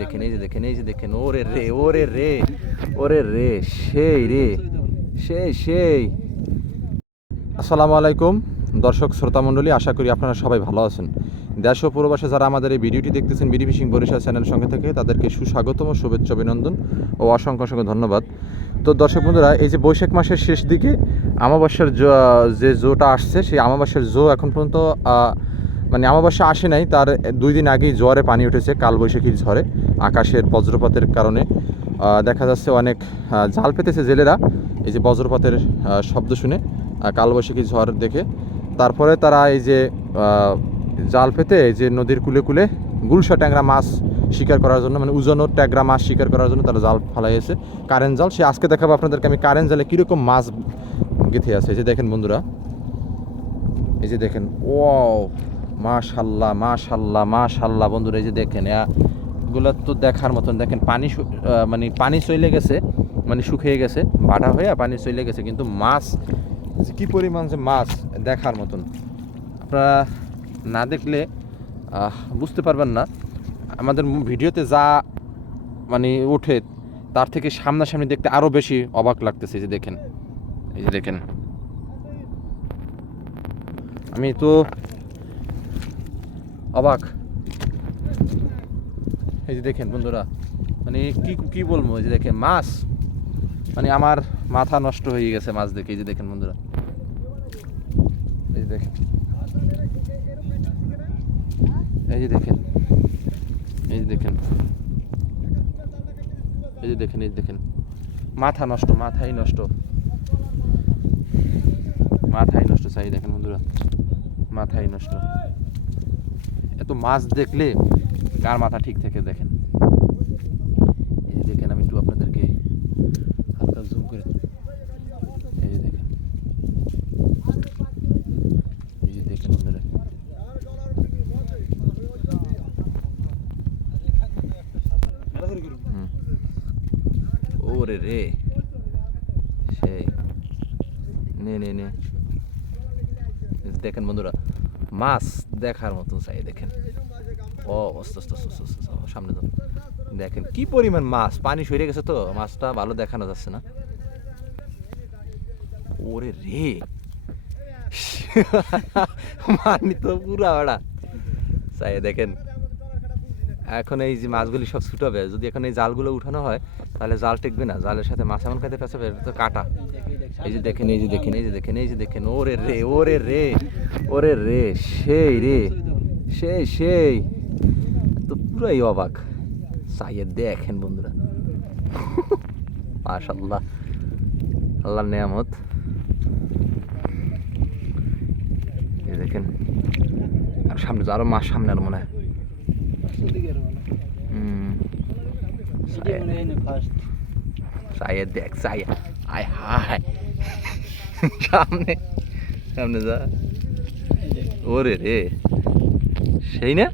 দেখেন, এই যে দেখেন, এই যে দেখেন, ওরে রে ওরে রে ওরে রে, সেই রে, সেই সেই। আসসালামু আলাইকুম, দর্শক, শ্রোতা মণ্ডলী, আশা করি আপনারা সবাই ভালো আছেন। দেশ ও পূর্ববাসে যারা আমাদের এই ভিডিওটি দেখতেছেন, বিডি ফিশিং বরিশাল চ্যানেলের সঙ্গে থেকে, তাদেরকে সুস্বাগতম, শুভেচ্ছা, অভিনন্দন ও অসংখ্য অসংখ্য ধন্যবাদ। তো দর্শক বন্ধুরা, এই যে বৈশাখ মাসের শেষ দিকে, আমাবস্যার যে জোটা আসছে, সেই আমাবস্যার জো এখন পর্যন্ত মানে আমাবস্যা আসে নাই, তার দুই দিন আগেই জোয়ারে পানি উঠেছে কালবৈশাখীর ঝড়ে। আকাশের বজ্রপাতের কারণে দেখা যাচ্ছে অনেক জাল পেতেছে জেলেরা। এই যে বজ্রপাতের শব্দ শুনে কালবৈশাখী ঝড় দেখে। তারপরে তারা এই যে জাল পেতে, এই যে নদীর কুলে কুলে গুলশা ট্যাংরা মাছ শিকার করার জন্য মানে উজানো ট্যাংরা মাছ শিকার করার জন্য তারা জাল ফালাইয়েছে কারেন্ট জাল, সে আজকে দেখাবো আপনাদেরকে আমি কারেন্ট জালে কীরকম মাছ গেঁথে আছে। এই যে দেখেন বন্ধুরা, এই যে দেখেন ও মাশাল্লাহ মাশাল্লাহ মাশাল্লাহ। বন্ধুরা, এই যে দেখেন এগুলো তো দেখার মতন। দেখেন, পানি মানে পানি চলে গেছে মানে শুকিয়ে গেছে, বাটা হয়ে পানি চলে গেছে, কিন্তু মাছ, যে কি পরিমাণ যে মাছ, দেখার মতন। আপনারা না দেখলে বুঝতে পারবেন না। আমাদের ভিডিওতে যা মানে ওঠে, তার থেকে সামনাসামনি দেখতে আরও বেশি অবাক লাগতেছে যে দেখেন। এই যে দেখেন। আমি তো অবাক। এই যে দেখেন বন্ধুরা মানে কি কি বলব, এই যে দেখেন মাছ মানে আমার মাথা নষ্ট হয়ে গেছে মাছ দেখে, এই যে দেখেন বন্ধুরা। এই যে দেখেন। এই যে দেখেন। এই যে দেখেন। এই যে দেখেন, এই যে দেখেন। মাথা নষ্ট, মাথাই নষ্ট। মাথাই নষ্ট, চাই দেখেন বন্ধুরা। মাথাই নষ্ট। এত মাছ দেখলে কার মাথা ঠিক থেকে দেখেন। এই যে দেখেন, আমি একটু আপনাদেরকে হালকা জুম করে এই যে দেখেন। এই যে দেখেন বন্ধুরা। হুম। ওরে রে। সেই। নে নে নে। এই যে দেখেন বন্ধুরা। মাছ দেখার মতন চাই দেখেন। ও ও, সামনে তো। দেখেন কি পরিমাণ মাছ পানি সরে গেছে তো মাছটা ভালো দেখানো যাচ্ছে না। ওরে রে। মানি তো পুরা ওরা চাই দেখেন। এখন এই যে মাছগুলি সব ছুটাবে যদি এখন এই জালগুলো উঠানো হয় তাহলে জাল টেকবে না জালের সাথে মাছ এমন খাইতে পেঁচাবে এটা তো কাটা। এই যে দেখেন এই যে দেখেন এই যে দেখেন এই যে দেখেন ওরে রে ওরে রে। ওরে রে, সেই রে, সেই সেই। তো পুরাই অবাক। চাইয়ে দেখেন বন্ধুরা। মাশাল্লাহ আল্লাহর নেয়ামত। দেখেন। আর সামনে আরও মাছ সামনে আর মনে হয়। দেখ চাইয়ে আয় হায়। সামনে সামনে যা। ওরে রে। সেই না?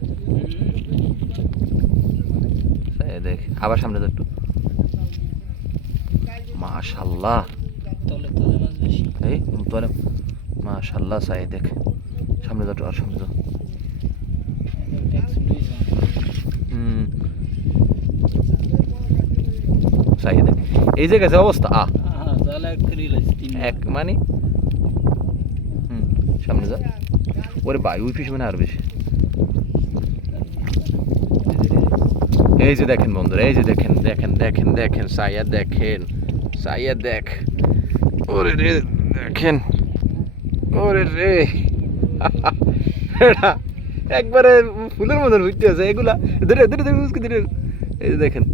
দেখ আবার সামনে যা একটু। মাশাল্লাহ। এই তোর মাশাল্লাহ চাই দেখ। সামনে যা একটু আর সামনে যা। হুম। চাই দেখ। এই যে গেছে অবস্থা আহ। এক মানে? হুম সামনে যা। ওরে ভাই, ওই ফিস মানে আর বেশি। এই যে দেখেন বন্ধুরা, এই যে দেখেন দেখেন দেখেন দেখেন, সাইয়া দেখেন, সাইয়া দেখ। ওরে রে, দেখেন। ওরে রে। একবারে ফুলের মতন উঠতে আছে, এগুলা ধরে ধরে ধরে, উস্কে ধরে। এই যে দেখেন,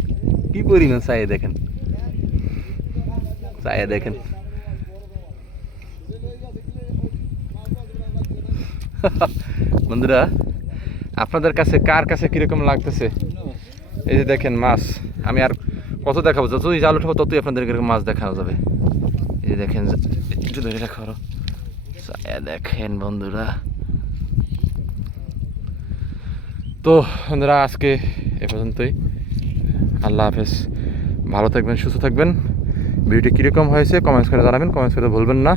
কি পরিমাণ সাইয়া দেখেন। সাইয়া দেখেন। বন্ধুরা, আপনাদের কাছে কার কাছে কীরকম লাগতেছে? এই যে দেখেন মাছ, আমি আর কত দেখাবো? যতই জাল উঠাবো, ততই আপনাদের এরকম মাছ দেখানো যাবে। এই যে দেখেন একটু ধরে রাখো আরও। দেখেন বন্ধুরা। তো বন্ধুরা, আজকে এ পর্যন্তই। আল্লাহ হাফেজ। ভালো থাকবেন, সুস্থ থাকবেন। ভিডিওটি কীরকম হয়েছে কমেন্টস করে জানাবেন। কমেন্টস করে ভুলবেন না।